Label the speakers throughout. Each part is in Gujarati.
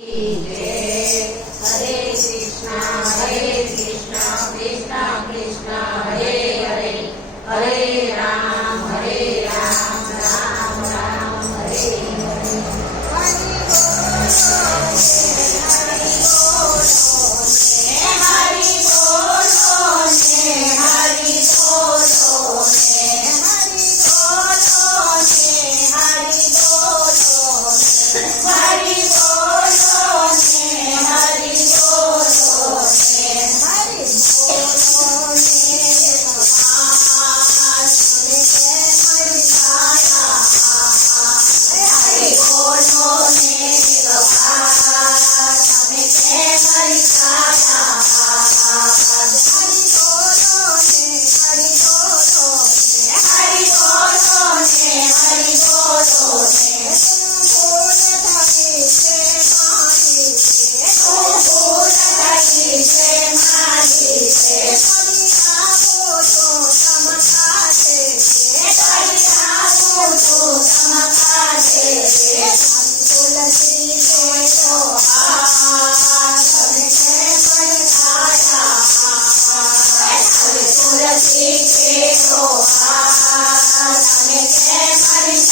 Speaker 1: Hare Krishna Hare
Speaker 2: America.
Speaker 1: Thank you.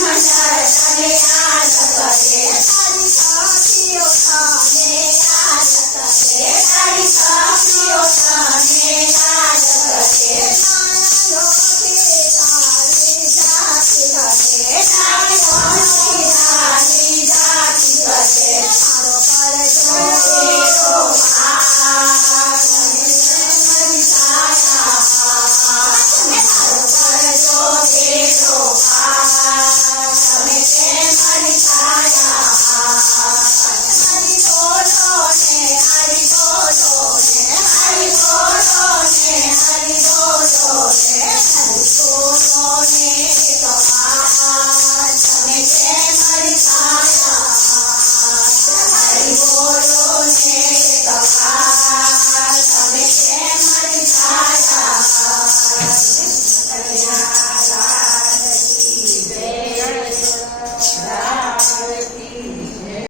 Speaker 2: Yes.